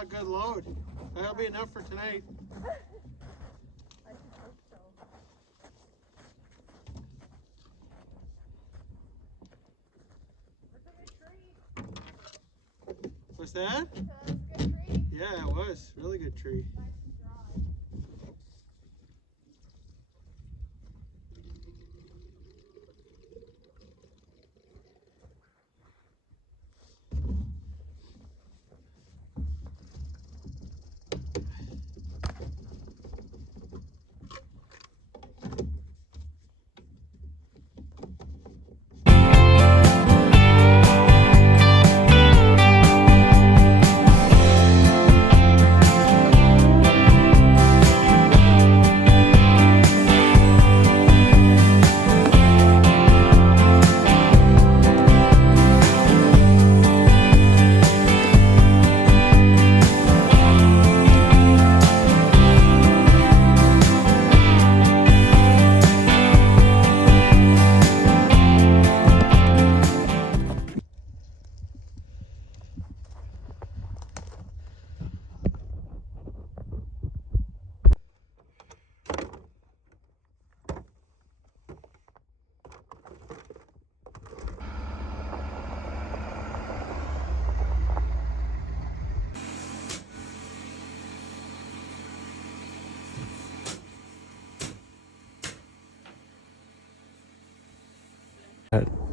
got a good load. That'll be enough for tonight. I should hope so. That's a good tree. What's that? That's a good tree. Yeah, it was. Really good tree. Nice and dry.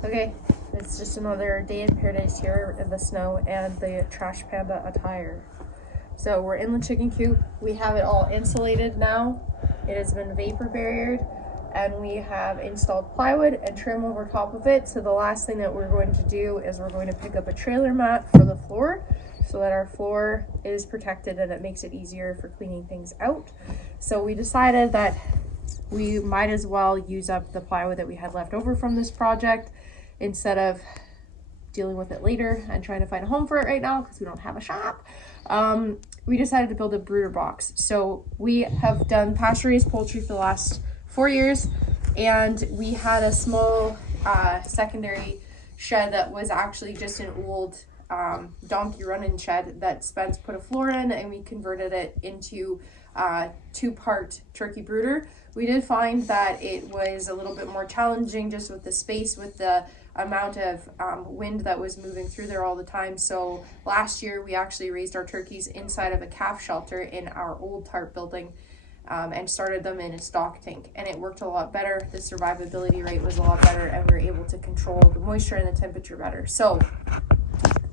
Okay, it's just another day in paradise here in the snow and the trash panda attire. So we're in the chicken coop. We have it all insulated now. It has been vapor barriered, and we have installed plywood and trim over top of it. So the last thing that we're going to do is we're going to pick up a trailer mat for the floor so that our floor is protected and it makes it easier for cleaning things out. So we decided that we might as well use up the plywood that we had left over from this project instead of dealing with it later and trying to find a home for it right now because we don't have a shop. We decided to build a brooder box. So we have done pasture-raised poultry for the last 4 years, and we had a small secondary shed that was actually just an old donkey run-in shed that Spence put a floor in, and we converted it into two-part turkey brooder. We did find that it was a little bit more challenging just with the space, with the amount of wind that was moving through there all the time. So last year we actually raised our turkeys inside of a calf shelter in our old tarp building and started them in a stock tank, and it worked a lot better. The survivability rate was a lot better, and we were able to control the moisture and the temperature better. So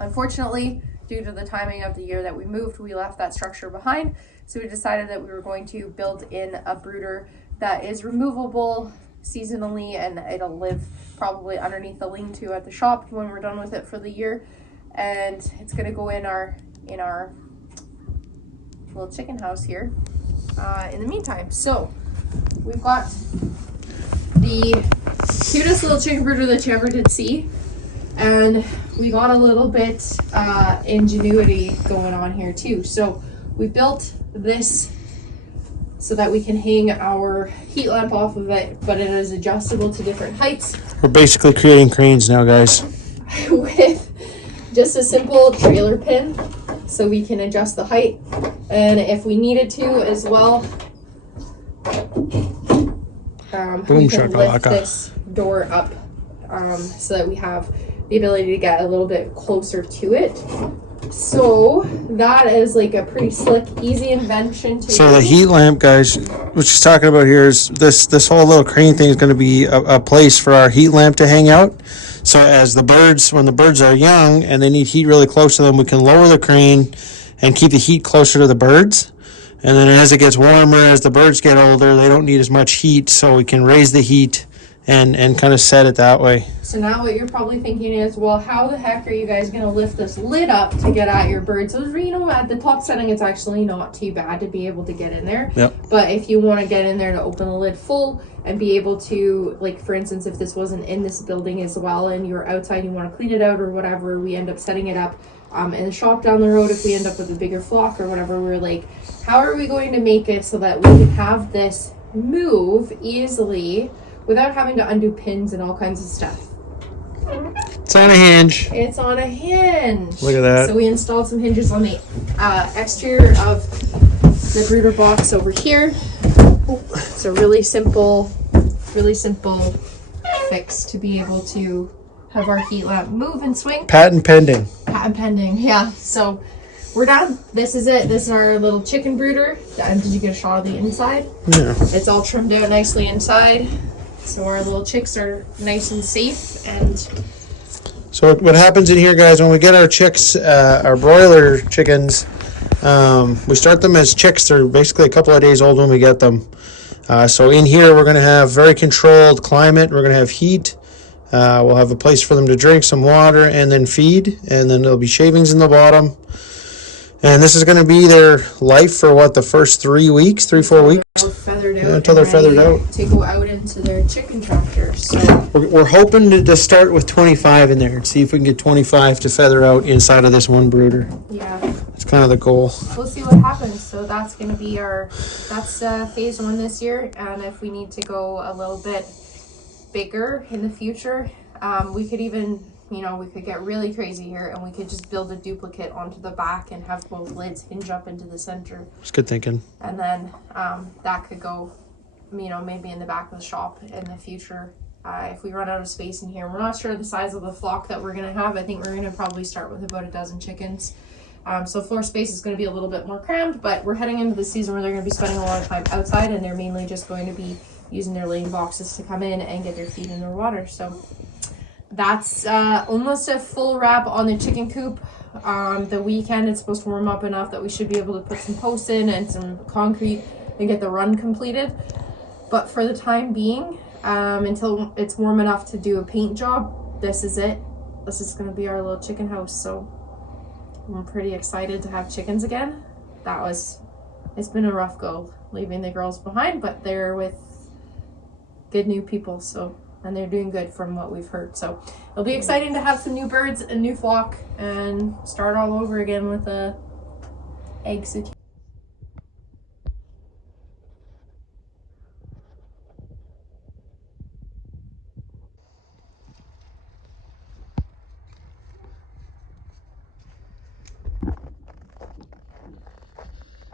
unfortunately, due to the timing of the year that we moved, we left that structure behind. So we decided that we were going to build in a brooder that is removable seasonally, and it'll live probably underneath the lean-to at the shop when we're done with it for the year. And it's going to go in our little chicken house here in the meantime. So we've got the cutest little chicken brooder that you ever did see, and we got a little bit ingenuity going on here too. So we built this so that we can hang our heat lamp off of it, but it is adjustable to different heights. We're basically creating cranes now, guys. With just a simple trailer pin, so we can adjust the height, and if we needed to as well, we can lift this door up so that we have the ability to get a little bit closer to it. So that is like a pretty slick, easy invention to So the heat lamp, guys, what she's talking about here is this whole little crane thing is going to be a place for our heat lamp to hang out. So as when the birds are young and they need heat really close to them, we can lower the crane and keep the heat closer to the birds. And then as it gets warmer, as the birds get older, they don't need as much heat, so we can raise the heat and kind of set it that way. So now what you're probably thinking is, well, how the heck are you guys going to lift this lid up to get at your birds? So, you know, at the top setting, it's actually not too bad to be able to get in there. Yep. But if you want to get in there to open the lid full and be able to, like, for instance, if this wasn't in this building as well and you're outside and you want to clean it out or whatever, we end up setting it up in the shop down the road. If we end up with a bigger flock or whatever, we're like, how are we going to make it so that we can have this move easily without having to undo pins and all kinds of stuff? It's on a hinge. It's on a hinge. Look at that. So we installed some hinges on the exterior of the brooder box over here. It's a really simple fix to be able to have our heat lamp move and swing. Patent pending. Patent pending, yeah. So we're done. This is it. This is our little chicken brooder. Did you get a shot of the inside? Yeah. It's all trimmed out nicely inside. So our little chicks are nice and safe. And so what happens in here, guys, when we get our chicks, our broiler chickens, we start them as chicks. They're basically a couple of days old when we get them. So in here, we're going to have very controlled climate. We're going to have heat. We'll have a place for them to drink some water and then feed. And then there'll be shavings in the bottom. And this is going to be their life for what, the first 3 weeks, 3-4 weeks? Feathered out, yeah, until they're feathered out. To go out into their chicken tractors. So we're hoping to start with 25 in there and see if we can get 25 to feather out inside of this one brooder. Yeah. That's kind of the goal. We'll see what happens. So that's going to be that's phase 1 this year. And if we need to go a little bit bigger in the future, we could even, we could get really crazy here and we could just build a duplicate onto the back and have both lids hinge up into the center. It's good thinking. And then that could go, maybe in the back of the shop in the future. If we run out of space in here, we're not sure the size of the flock that we're going to have. I think we're going to probably start with about a dozen chickens. So floor space is going to be a little bit more crammed, but we're heading into the season where they're going to be spending a lot of time outside and they're mainly just going to be using their laying boxes to come in and get their feed and their water. So that's almost a full wrap on the chicken coop. The weekend it's supposed to warm up enough that we should be able to put some posts in and some concrete and get the run completed. But for the time being, until it's warm enough to do a paint job, this is it. This is going to be our little chicken house. So I'm pretty excited to have chickens again. It's been a rough go leaving the girls behind, but they're with good new people, and they're doing good from what we've heard. So it'll be exciting to have some new birds, a new flock, and start all over again with a egg situation.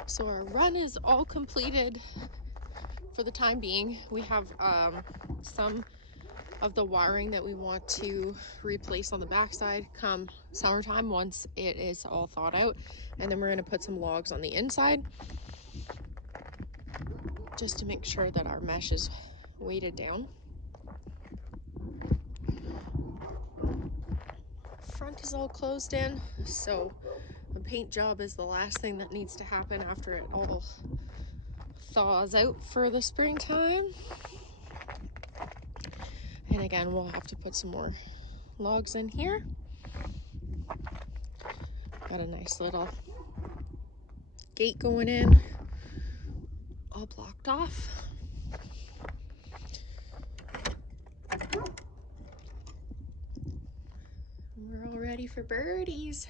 So our run is all completed for the time being. We have some of the wiring that we want to replace on the backside come summertime once it is all thawed out, and then we're going to put some logs on the inside just to make sure that our mesh is weighted down. Front is all closed in, so the paint job is the last thing that needs to happen after it all thaws out for the springtime. And again, we'll have to put some more logs in here. Got a nice little gate going in, all blocked off. We're all ready for birdies.